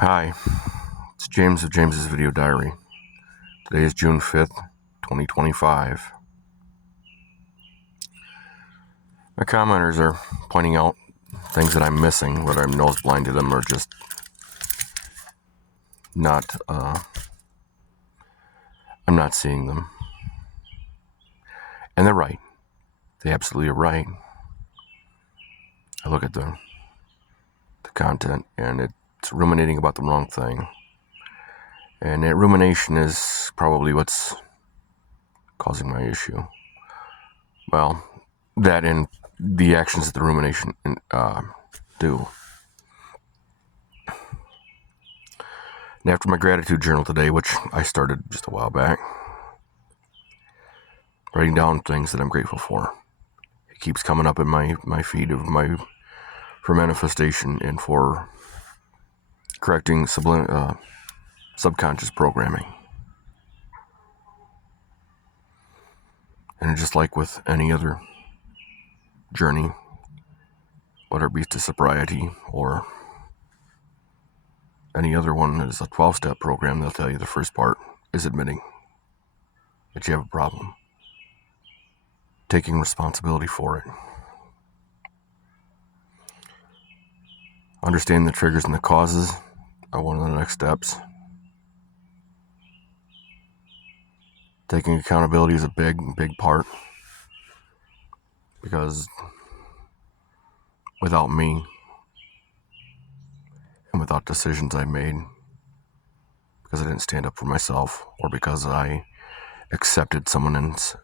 Hi, it's James of James's Video Diary. Today is June 5th, 2025. My commenters are pointing out things that I'm missing, whether I'm nose blind to them or just not, I'm not seeing them. And they're right. They absolutely are right. I look at the content and it's ruminating about the wrong thing. And that rumination is probably what's causing my issue. Well, that and the actions that the rumination do. And after my gratitude journal today, which I started just a while back, writing down things that I'm grateful for, it keeps coming up in my feed for manifestation and for correcting subconscious programming. And just like with any other journey, whether it be to sobriety or any other one that is a 12-step program, they'll tell you the first part is admitting that you have a problem, taking responsibility for it, understanding the triggers and the causes are one of the next steps. Taking accountability is a big part, because without me and without decisions I made, because I didn't stand up for myself or because I accepted someone's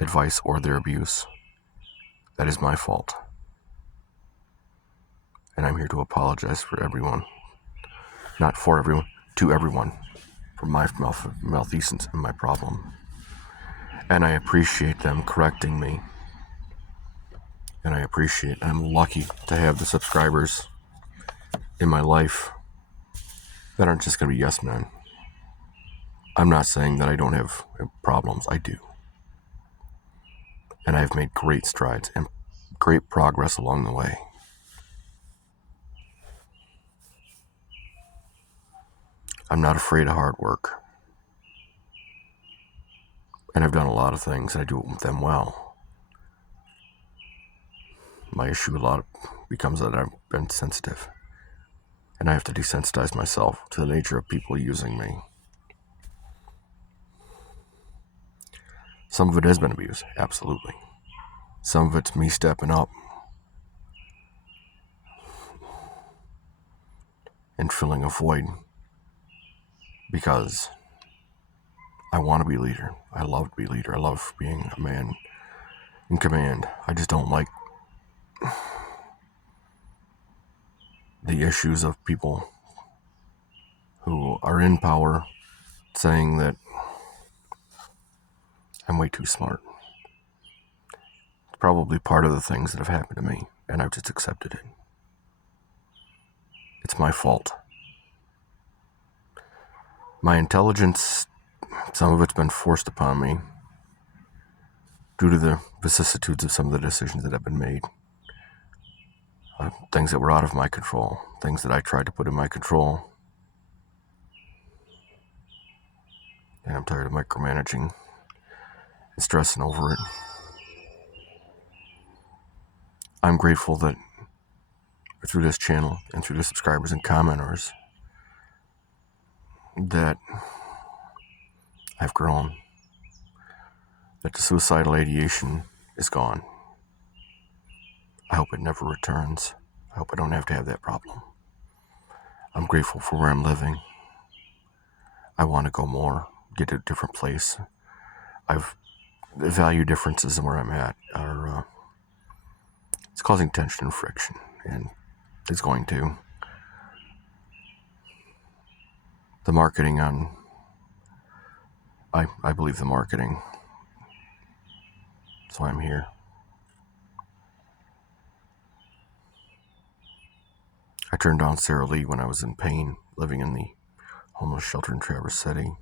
advice or their abuse, that is my fault. And I'm here to apologize for everyone, not for everyone, to everyone, for my malfeasance and my problem. And I appreciate them correcting me. And I'm lucky to have the subscribers in my life that aren't just going to be yes men. I'm not saying that I don't have problems. I do. And I've made great strides and great progress along the way. I'm not afraid of hard work. And I've done a lot of things, and I do them well. My issue becomes that I've been sensitive. And I have to desensitize myself to the nature of people using me. Some of it has been abuse, absolutely. Some of it's me stepping up and filling a void because I want to be a leader. I love to be a leader. I love being a man in command. I just don't like the issues of people who are in power saying that I'm way too smart. It's probably part of the things that have happened to me, and I've just accepted it. It's my fault. My intelligence, some of it's been forced upon me due to the vicissitudes of some of the decisions that have been made. Things that were out of my control, things that I tried to put in my control. And I'm tired of micromanaging and stressing over it. I'm grateful that through this channel and through the subscribers and commenters that I've grown, that the suicidal ideation is gone. I hope it never returns. I hope I don't have to have that problem. I'm grateful for where I'm living. I want to go more, get to a different place. The value differences in where I'm at are it's causing tension and friction, and it's going to. The marketing I believe the marketing. That's why I'm here. I turned down Sarah Lee when I was in pain, living in the homeless shelter in Traverse City,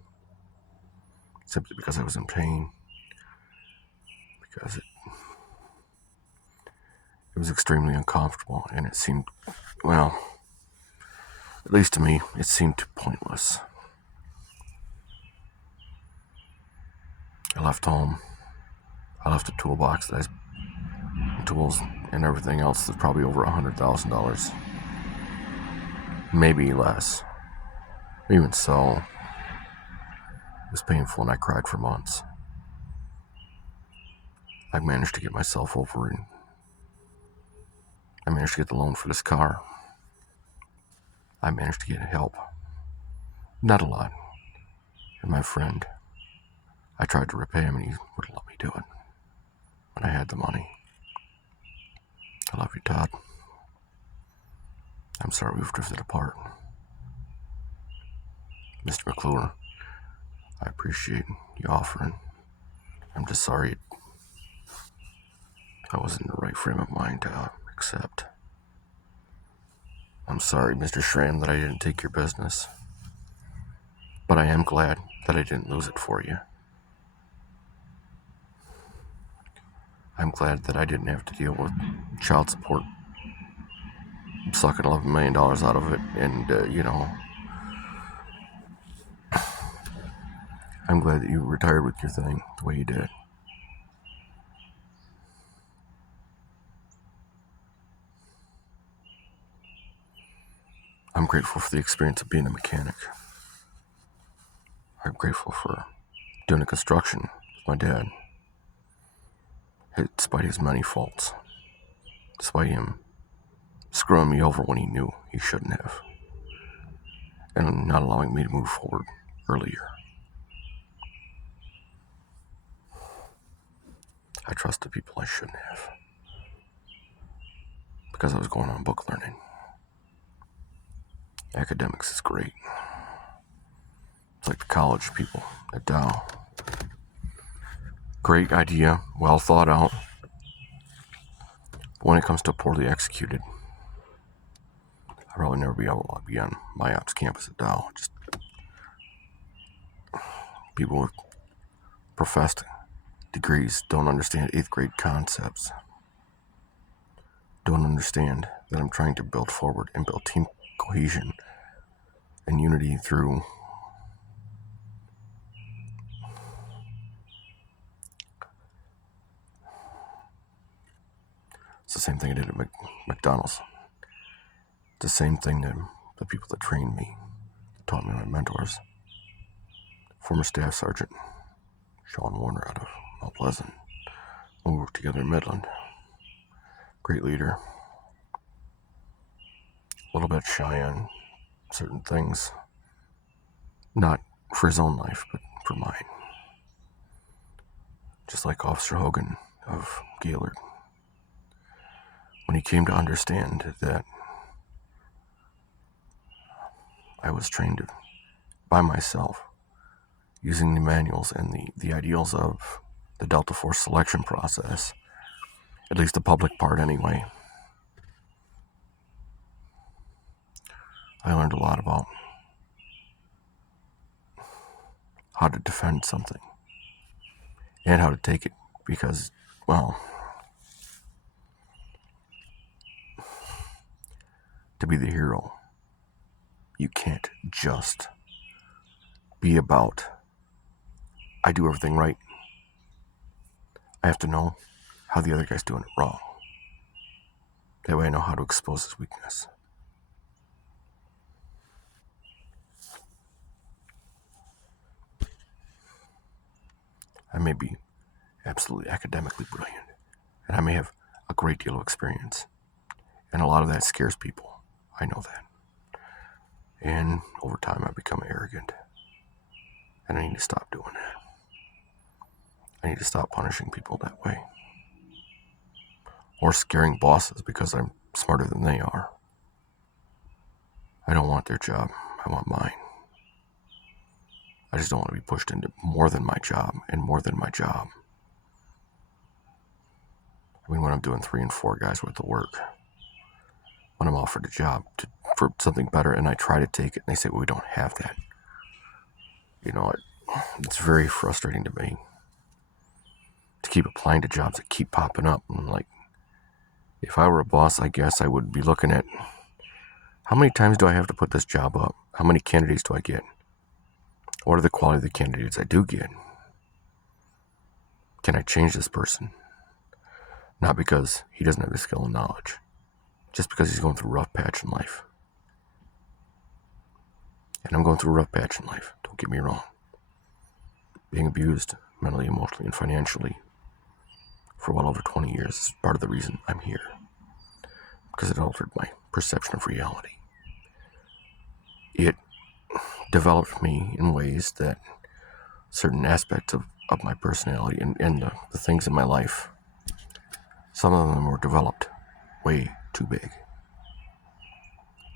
simply because I was in pain. Because it was extremely uncomfortable, and it seemed, well, At least to me, it seemed pointless. I left home. I left a toolbox that has tools and everything else that's probably over $100,000. Maybe less. Even so, it was painful and I cried for months. I managed to get myself over it. I managed to get the loan for this car. I managed to get help. Not a lot. And my friend, I tried to repay him and he wouldn't let me do it. When I had the money. I love you, Todd. I'm sorry we've drifted apart. Mr. McClure, I appreciate you offering. I'm just sorry I wasn't in the right frame of mind to accept. I'm sorry, Mr. Schramm, that I didn't take your business. But I am glad that I didn't lose it for you. I'm glad that I didn't have to deal with child support, sucking $11 million out of it, and, I'm glad that you retired with your thing the way you did. I'm grateful for the experience of being a mechanic. I'm grateful for doing the construction with my dad, despite his many faults, despite him screwing me over when he knew he shouldn't have, and not allowing me to move forward earlier. I trusted people I shouldn't have because I was going on book learning. Academics is great. It's like the college people at Dow. Great idea, well thought out. But when it comes to poorly executed, I'll probably never be able to be on my ops campus at Dow. Just people with professed degrees don't understand 8th grade concepts. Don't understand that I'm trying to build forward and build team cohesion and unity through it's the same thing I did at McDonald's. It's the same thing that the people that trained me taught me, my mentors. Former Staff Sergeant Sean Warner out of Mount Pleasant. We worked together in Midland. Great leader. A little bit shy on certain things. Not for his own life, but for mine. Just like Officer Hogan of Gaylord. When he came to understand that I was trained by myself using the manuals and the ideals of the Delta Force selection process, at least the public part anyway, I learned a lot about how to defend something and how to take it because, well, to be the hero, you can't just be about, I do everything right. I have to know how the other guy's doing it wrong. That way I know how to expose his weakness. I may be absolutely academically brilliant, and I may have a great deal of experience, and a lot of that scares people. I know that. And over time I become arrogant, and I need to stop doing that. I need to stop punishing people that way, or scaring bosses because I'm smarter than they are. I don't want their job, I want mine. I just don't want to be pushed into more than my job and more than my job. I mean, when I'm doing 3 and 4 guys worth of work, when I'm offered a job for something better and I try to take it and they say, well, we don't have that. It's very frustrating to me to keep applying to jobs that keep popping up. And like, if I were a boss, I guess I would be looking at How many times do I have to put this job up? How many candidates do I get? What are the quality of the candidates I do get? Can I change this person? Not because he doesn't have the skill and knowledge, just because he's going through a rough patch in life. And I'm going through a rough patch in life, don't get me wrong. Being abused mentally, emotionally, and financially for well over 20 years is part of the reason I'm here, because it altered my perception of reality. It developed me in ways that certain aspects of my personality and the things in my life, some of them were developed way too big.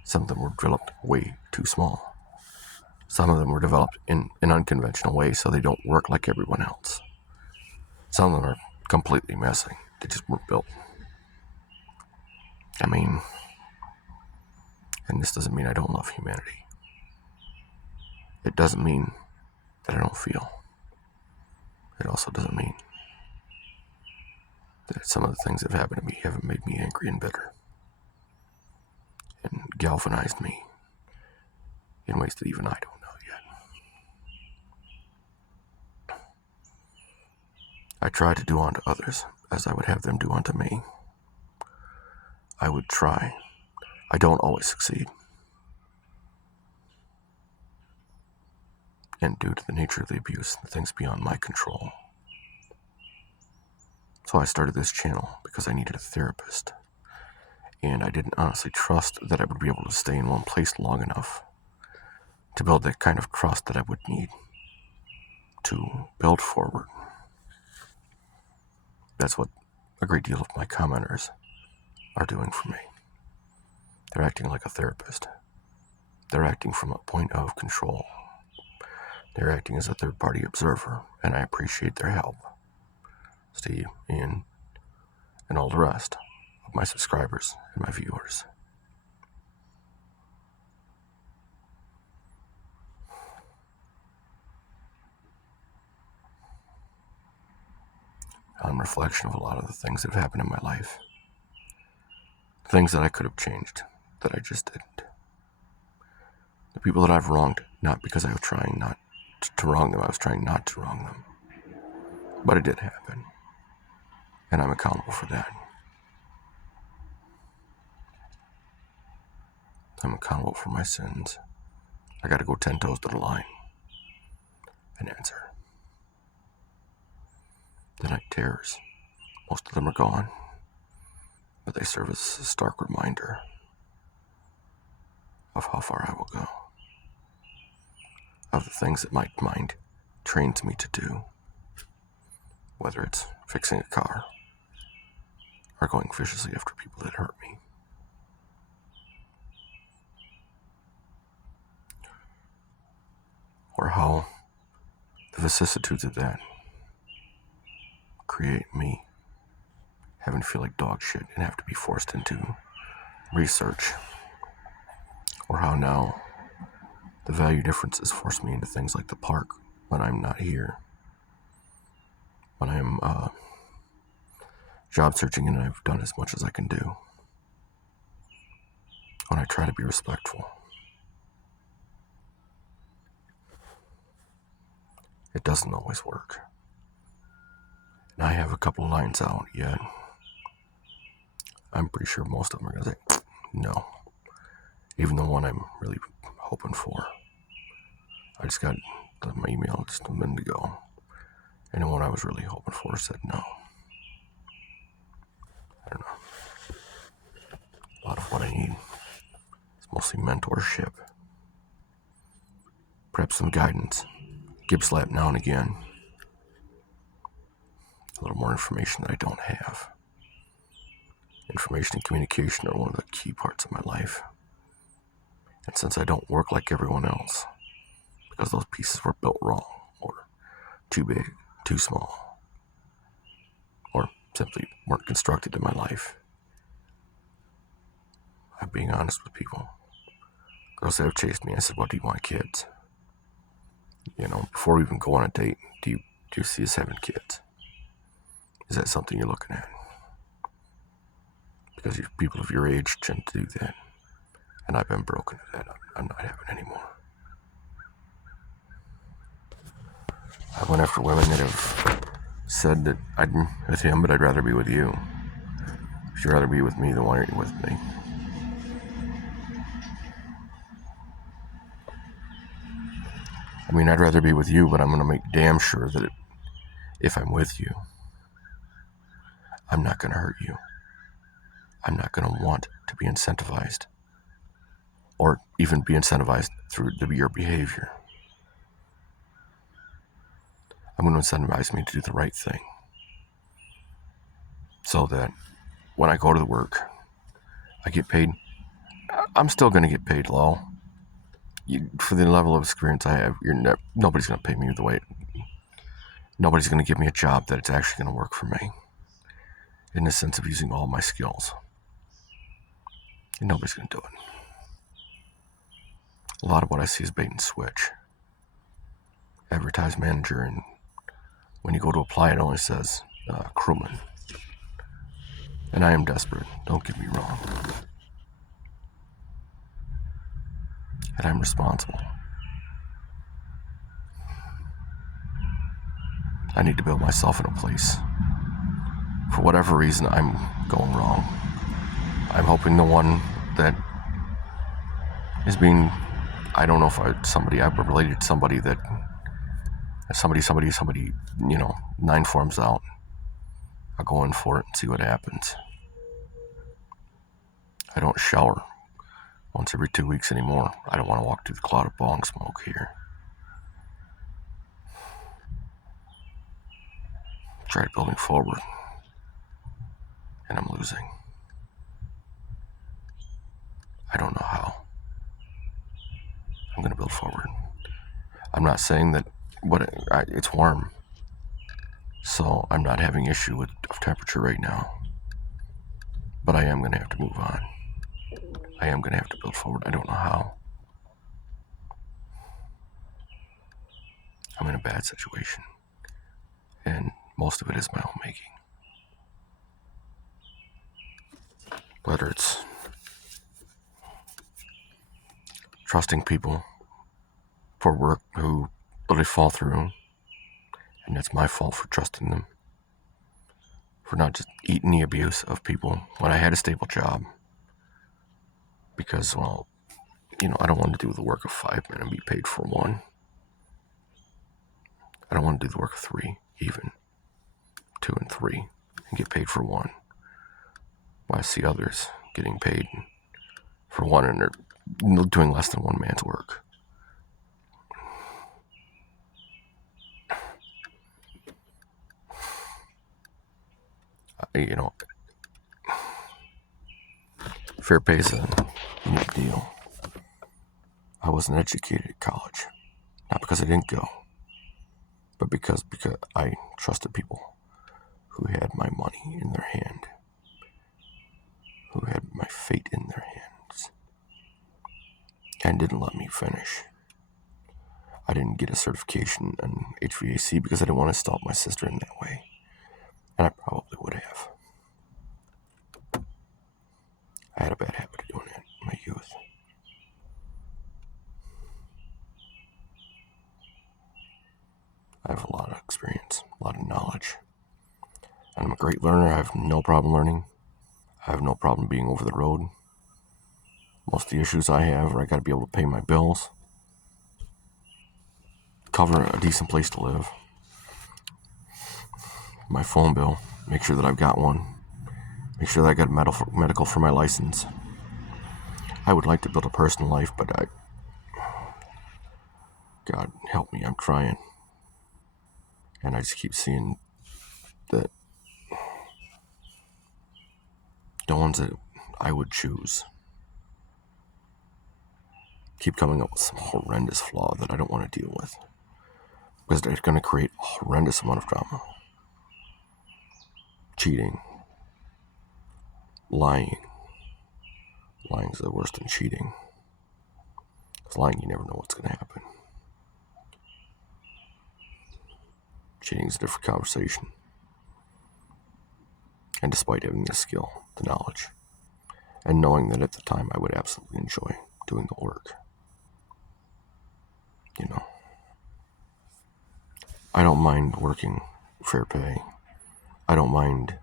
Some of them were developed way too small. Some of them were developed in an unconventional way so they don't work like everyone else. Some of them are completely missing. They just weren't built. I mean, and this doesn't mean I don't love humanity. It doesn't mean that I don't feel. It also doesn't mean that some of the things that have happened to me haven't made me angry and bitter and galvanized me in ways that even I don't know yet. I try to do unto others as I would have them do unto me. I would try. I don't always succeed. And due to the nature of the abuse, the things beyond my control. So I started this channel because I needed a therapist. And I didn't honestly trust that I would be able to stay in one place long enough to build that kind of trust that I would need to build forward. That's what a great deal of my commenters are doing for me. They're acting like a therapist. They're acting from a point of control. They're acting as a third-party observer, and I appreciate their help. Steve, Ian, and all the rest of my subscribers and my viewers. On reflection of a lot of the things that have happened in my life, things that I could have changed, that I just didn't. The people that I've wronged, not because I was trying not to wrong them, I was trying not to wrong them. But it did happen, and I'm accountable for that. I'm accountable for my sins. I gotta go 10 toes to the line and answer. The night terrors, most of them are gone, but they serve as a stark reminder of how far I will go, of the things that my mind trains me to do, whether it's fixing a car or going viciously after people that hurt me. Or how the vicissitudes of that create me having to feel like dog shit and have to be forced into research. Or how now the value differences force me into things like the park when I'm not here. When I'm job searching and I've done as much as I can do. When I try to be respectful. It doesn't always work. And I have a couple lines out yet. I'm pretty sure most of them are going to say, no. Even the one I'm really hoping for. I just got my email just a minute ago. And the one I was really hoping for said no. I don't know. A lot of what I need is mostly mentorship. Perhaps some guidance. Give slap now and again. A little more information that I don't have. Information and communication are one of the key parts of my life. And since I don't work like everyone else, because those pieces were built wrong, or too big, too small, or simply weren't constructed in my life, I'm being honest with people. Girls that have chased me, I said, "What do you want, kids?" You know, before we even go on a date, do you see us having kids? Is that something you're looking at? Because people of your age tend to do that. And I've been broken to that. I'm not having any more. I went after women that have said that I'm with him, but I'd rather be with you. If you'd rather be with me, then why aren't you with me? I mean, I'd rather be with you, but I'm going to make damn sure that if I'm with you, I'm not going to hurt you. I'm not going to want to be incentivized or even be incentivized through your behavior. I'm going to incentivize me to do the right thing so that when I go to the work, I get paid. I'm still going to get paid low. For the level of experience I have, nobody's going to pay me the way. Nobody's going to give me a job that it's actually going to work for me in the sense of using all my skills. And nobody's going to do it. A lot of what I see is bait and switch. Advertise manager, and when you go to apply, it only says crewman. And I am desperate, don't get me wrong. And I'm responsible. I need to build myself in a place. For whatever reason, I'm going wrong. I'm hoping the one that is being, I don't know if I've related to somebody that, somebody, 9 forms out. I'll go in for it and see what happens. I don't shower once every 2 weeks anymore. I don't want to walk through the cloud of bong smoke here. Tried building forward, and I'm losing. I don't know how. I'm going to build forward. I'm not saying that it's warm, so I'm not having issue with temperature right now. But I am going to have to move on. I am going to have to build forward. I don't know how. I'm in a bad situation, and most of it is my own making. Whether it's trusting people for work who literally fall through, and that's my fault for trusting them, for not just eating the abuse of people when I had a stable job, because, I don't want to do the work of 5 men and be paid for 1. I don't want to do the work of 3, even 2 and 3, and get paid for 1. While I see others getting paid for 1 and they're doing less than 1 man's work. Fair pay is a unique deal. I wasn't educated at college, not because I didn't go, but because I trusted people who had my money in their hand, who had my fate in their hands, and didn't let me finish. I didn't get a certification in HVAC because I didn't want to stalk my sister in that way, and I probably would have. I had a bad habit of doing that in my youth. I have a lot of experience, a lot of knowledge. And I'm a great learner. I have no problem learning. I have no problem being over the road. Most of the issues I have are I got to be able to pay my bills, cover a decent place to live, my phone bill, make sure that I've got one, make sure that I got medical for my license. I would like to build a personal life, but God help me, I'm trying. And I just keep seeing that the ones that I would choose keep coming up with some horrendous flaw that I don't want to deal with, because they're going to create a horrendous amount of drama. Cheating, lying. Lying's the worst than cheating. Because lying, you never know what's going to happen. Cheating's a different conversation. And despite having the skill, the knowledge, and knowing that at the time I would absolutely enjoy doing the work. You know, I don't mind working fair pay. I don't mind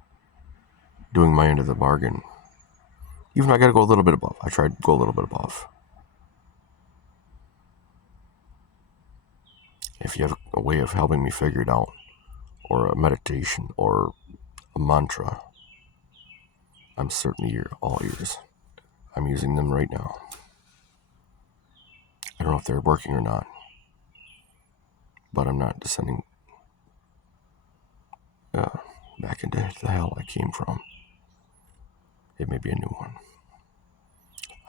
doing my end of the bargain. Even though I got to go a little bit above. I tried to go a little bit above. If you have a way of helping me figure it out, or a meditation, or a mantra, I'm certainly all ears. I'm using them right now. I don't know if they're working or not, but I'm not descending back into the hell I came from. It may be a new one.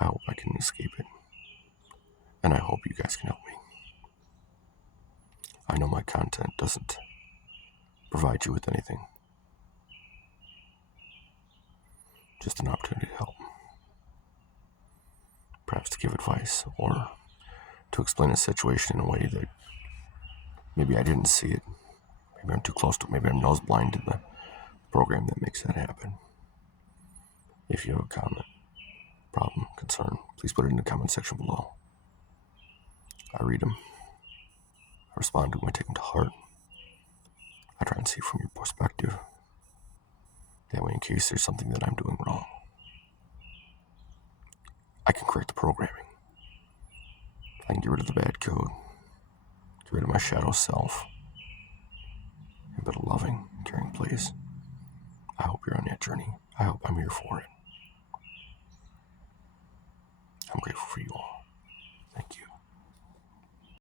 I hope I can escape it. And I hope you guys can help me. I know my content doesn't provide you with anything. Just an opportunity to help. Perhaps to give advice or to explain a situation in a way that maybe I didn't see it. Maybe I'm too close to it. Maybe I'm nose blind to the program that makes that happen. If you have a comment, problem, concern, please put it in the comment section below. I read them. I respond to them. I take them to heart. I try and see from your perspective. That way, in case there's something that I'm doing wrong, I can correct the programming. I can get rid of the bad code, get rid of my shadow self, and build a loving, caring place. I hope you're on that journey. I hope I'm here for it. I'm grateful for you all. Thank you.